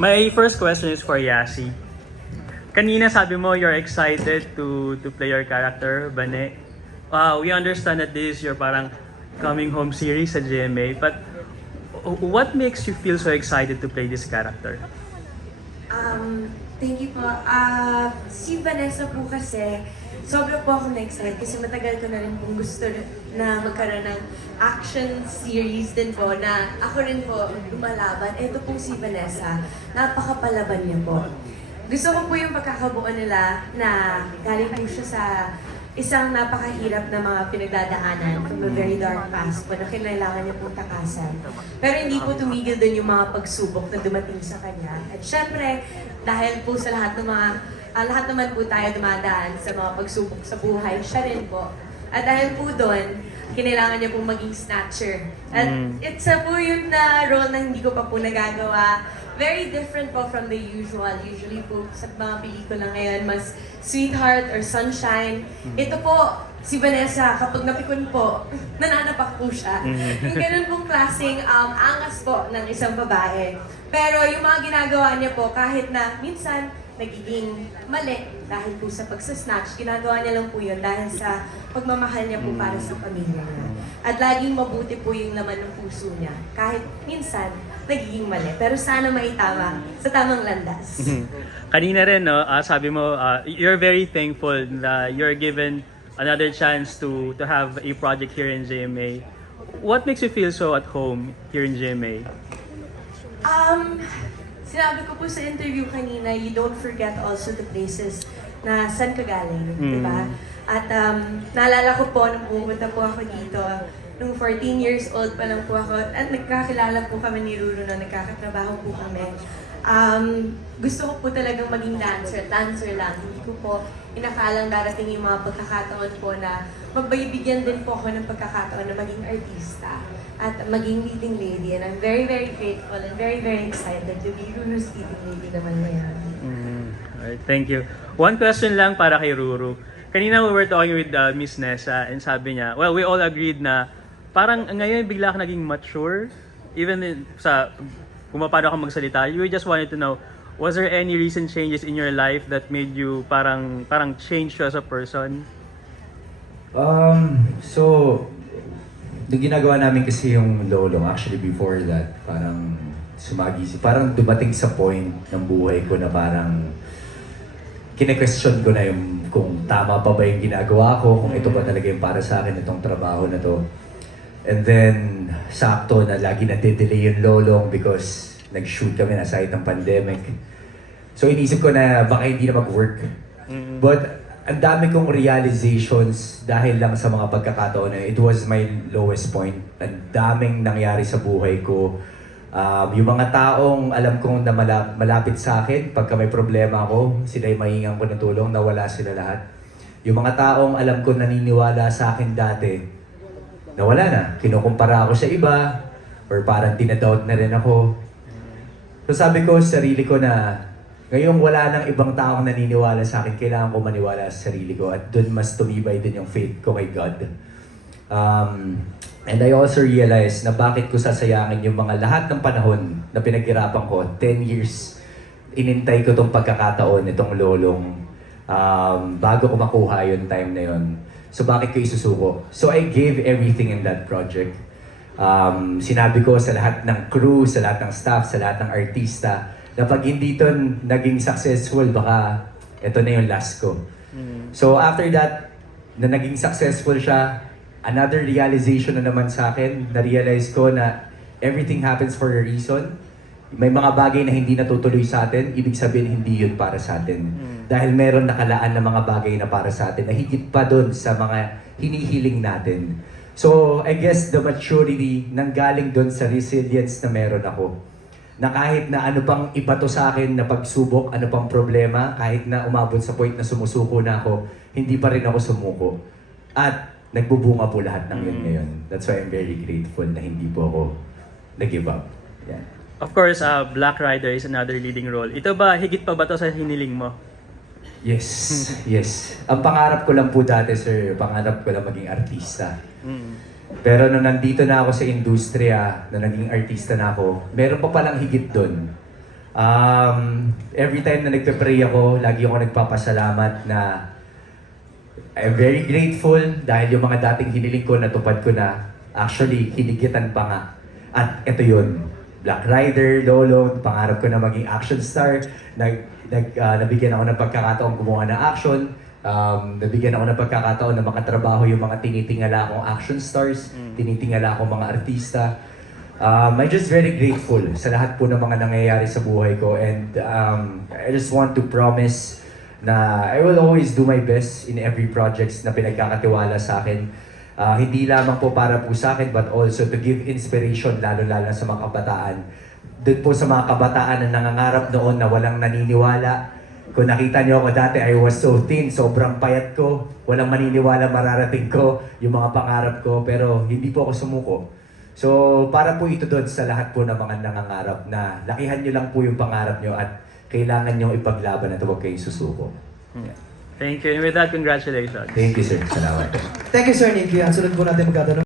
My first question is for Yasi. Kanina sabi mo you're excited to play your character, Bane. We understand that this is your parang coming home series sa GMA, but what makes you feel so excited to play this character? Thank you po. Si Vanessa po kasi, sobra po ako na-excite kasi matagal ko na rin pong gusto na magkaroon ng action series din po na ako rin po lumalaban. Ito pong si Vanessa, napakapalaban niya po. Gusto ko po yung pagkakabuo nila na galing po siya sa isang napakahirap na mga pinagdadaanan from a very dark past po na kailangan niya pong takasan. Pero hindi po tumigil doon yung mga pagsubok na dumating sa kanya. At syempre, dahil po sa lahat ng mga, lahat naman po tayo dumadaan sa mga pagsubok sa buhay, siya rin po. At dahil po doon, kinailangan niya pong maging snatcher. At it's a po yun na role na hindi ko pa po nagagawa. Very different po from the usual. Usually po sa mga pelikula ngayon, mas sweetheart or sunshine. Ito po, si Vanessa, kapag napikon po, nananapak po siya. Yung ganun pong klaseng angas po ng isang babae. Pero yung mga ginagawa niya po, kahit na minsan nagiging mali dahil po sa pagsasnatch, ginagawa niya lang po yun dahil sa pagmamahal niya po para sa pamilya niya. At laging mabuti po yung laman ng puso niya. Kahit minsan, nagiging mali. Pero sana maitama sa tamang landas. Kanina rin, no, sabi mo, you're very thankful that you're given another chance to have a project here in GMA. What makes you feel so at home here in GMA? Sinabi ko po sa interview kanina, you don't forget also the places na saan ka galing, di ba? At naalala ko po nung pumunta po ako dito, nung 14 years old pa lang po ako, at nagkakilala po kami ni Ruru na nagkakatrabaho po kami. Gusto ko po talagang maging dancer lang. Hindi ko po inakalang darating yung mga pagkakataon po na magbibigyan din po ako ng pagkakataon na maging artista at maging leading lady. And I'm very, very grateful and very, very excited to be Ruru's leading lady naman ngayon. Alright, thank you. One question lang para kay Ruru. Kanina we were talking with Miss Nessa and sabi niya, well, we all agreed na parang ngayon bigla ka naging mature. Even sa kung paano ka magsalita, you just wanted to know, was there any recent changes in your life that made you parang change you as a person? So, yung ginagawa namin kasi yung lolo, actually before that, parang parang dumating sa point ng buhay ko na parang kine-question ko na yung kung tama pa ba yung ginagawa ko, kung ito ba talaga yung para sa akin, itong trabaho na to. And then, sakto na lagi na-delay yung lolong because nag-shoot kami na side ng pandemic. So, inisip ko na baka hindi na mag-work. But, ang dami kong realizations dahil lang sa mga pagkakataon na it was my lowest point. Ang daming nangyari sa buhay ko. Yung mga taong alam kong na malapit sa akin, pagka may problema ako, sila'y mahingan ko ng tulong, nawala sila lahat. Yung mga taong alam ko naniniwala sa akin dati, nawala na. Kinukumpara ako sa iba, or parang tinadoubt na rin ako. So sabi ko sa sarili ko na, ngayong wala nang ibang taong naniniwala sa akin, kailangan ko maniwala sa sarili ko. At dun mas tumibay din yung faith ko kay God. And I also realized na bakit ko sasayangin yung mga lahat ng panahon na pinaghirapan ko. 10 years, inintay ko tong pagkakataon, itong lolong, bago ko makuha yung time na yon. So bakit ko isusuko? So I gave everything in that project. Sinabi ko sa lahat ng crew, sa lahat ng staff, sa lahat ng artista, na pag hindi ito naging successful, baka ito na yung last ko. So after that, na naging successful siya, another realization na naman sa akin, na-realize ko na everything happens for a reason. May mga bagay na hindi natutuloy sa atin, ibig sabihin hindi yun para sa atin. Dahil meron nakalaan na mga bagay na para sa atin, na higit pa dun sa mga hinihiling natin. So, I guess the maturity nanggaling dun sa resilience na meron ako. Na kahit na ano pang ibato sa akin na pagsubok, ano pang problema, kahit na umabot sa point na sumusuko na ako, hindi pa rin ako sumuko. At nagbubunga po lahat ng yun ngayon. That's why I'm very grateful na hindi po ako nag-give up. Yeah. Of course, Black Rider is another leading role. Ito ba, higit pa ba to sa hiniling mo? Yes, yes. Ang pangarap ko lang po dati, sir, pangarap ko lang maging artista. Pero nung nandito na ako sa industriya, na naging artista na ako, meron pa palang higit doon. Every time na nagpe-pray ako, lagi ako nagpapasalamat na I'm very grateful dahil yung mga dating hiniling ko, natupad ko na. Actually, hinigitan pa nga. At ito yun, Black Rider, Lolo, pangarap ko na maging action star. Nabigyan ako ng pagkakataon gumawa ng action. Nabigyan ako ng pagkakataon na makatrabaho yung mga tinitingala akong action stars, tinitingala akong mga artista. I'm just very grateful sa lahat po ng mga nangyayari sa buhay ko, and I just want to promise na I will always do my best in every projects na pinagkakatiwala sa akin. Hindi lamang po para po sa akin, but also to give inspiration, lalo-lalo sa mga kabataan. Doon po sa mga kabataan na nangangarap noon na walang naniniwala. Kung nakita niyo ako dati, I was so thin, sobrang payat ko. Walang maniniwala mararating ko yung mga pangarap ko, pero hindi po ako sumuko. So, para po ito doon sa lahat po ng mga nangangarap na lakihan niyo lang po yung pangarap niyo at kailangan niyo ipaglaban at huwag kayong susuko. Thank you. And with that, congratulations. Thank you, sir. Salamat. Thank you, Sir Nicky. Ang sunod po natin magtatanong.